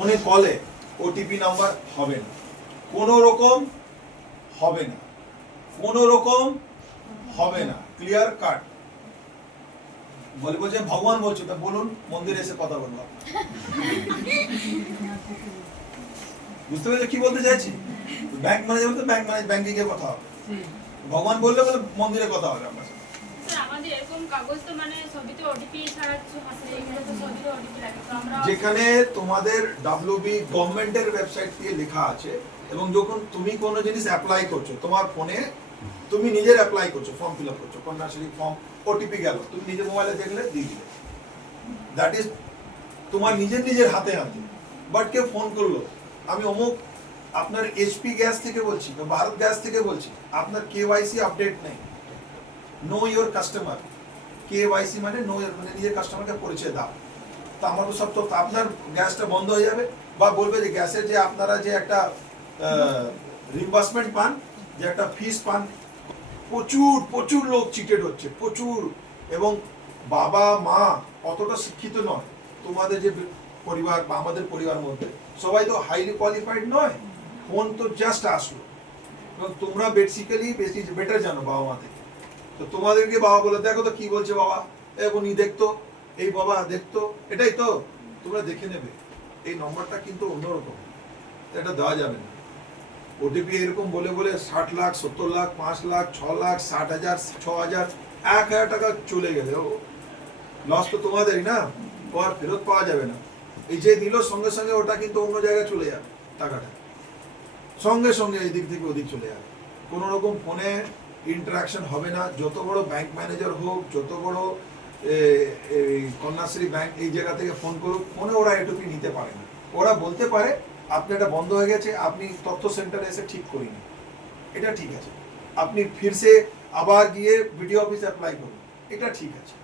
ফোনে কলে OTP number হবে না। কোনো রকম হবে না। কোনো রকম হবে না। Clear cut. বলব যে ভগবান বলছো তা বলুন মন্দিরে এসে কথা বলব। বুঝতে পেরেছ কি বলতে চাইছি? ব্যাংক ম্যানেজার তো ব্যাংক ম্যানেজ ব্যাংকে গিয়ে কথা হবে। ভগবান বললে বলে মন্দিরে কথা হবে আমার আমাদের এরকম কাগজ তো মানে সবই যেখানে তোমাদের ডাব্লিউবি গভর্নমেন্টের ওয়েবসাইট দিয়ে লেখা আছে এবং যখন তুমি কোনো জিনিস অ্যাপ্লাই করছ, তোমার ফোনে তুমি নিজের অ্যাপ্লাই করছ ফর্ম ফিল আপ করছ, কন্যাশ্রী ফর্ম ওটিপি গেল, তুমি নিজের মোবাইলে দেখলে দিয়ে দিলে। দ্যাট ইজ তোমার নিজের নিজের হাতে হাতে বাট কেউ ফোন করল, আমি অমুক আপনার এইচপি গ্যাস থেকে বলছি, বা ভারত গ্যাস থেকে বলছি, আপনার কেওয়াইসি আপডেট নেই। নো ইওর কাস্টমার কেওয়াইসি মানে নো মানে নিজের কাস্টমারকে পরিচয় দাও। তো আমার তো সব তো আপনার গ্যাসটা বন্ধ হয়ে যাবে বা বলবে যে গ্যাসের যে আপনারা যে একটা রিম্বার্সমেন্ট পান, যে একটা ফিস পান, প্রচুর প্রচুর লোক চিটেড হচ্ছে, প্রচুর। এবং বাবা, মা অতটা শিক্ষিত নয়। তোমাদের যে পরিবার বা আমাদের পরিবার মধ্যে, সবাই তো হাইলি কোয়ালিফাইড নয়। ফোন তো জাস্ট আসলো। তোমরা বেসিক্যালি বেশি বেটার জানো বাবা মা থেকে তো তোমাদেরকে বাবা বলে, দেখো তো কি বলছে বাবা? এখন ই দেখতো। এই বাবা দেখতো। এটাই তো। তোমরা দেখে নেবে। এই নম্বরটা কিন্তু অন্যরকম। এটা দেওয়া যাবে না। ওটিপি এরকম বলে বলে ষাট লাখ, সত্তর লাখ, পাঁচ লাখ, ছ লাখ, ষাট হাজার, ছ হাজার, এক হাজার টাকা চলে গেলে ও লস তো তোমাদেরই না? ও আর ফেরত পাওয়া যাবে না। এই যে দিল সঙ্গে সঙ্গে ওটা কিন্তু অন্য জায়গায় চলে যাবে টাকাটা। সঙ্গে সঙ্গে এই দিক থেকে ওদিক চলে যাবে। কোনো রকম ফোনে ইন্টারাকশন হবে না। যত বড় ব্যাংক ম্যানেজার হোক, যত বড় কন্যাশ্রী ব্যাংক এই জায়গা থেকে ফোন করুক ফোনে ওরা এটুকু নিতে পারে না। ওরা বলতে পারে, আপনি এটা বন্ধ হয়ে গেছে, আপনি তথ্য সেন্টারে এসে ঠিক করিনি এটা ঠিক আছে। আপনি ফিরসে আবার গিয়ে বিডিও অফিসে অ্যাপ্লাই করুন। এটা ঠিক আছে।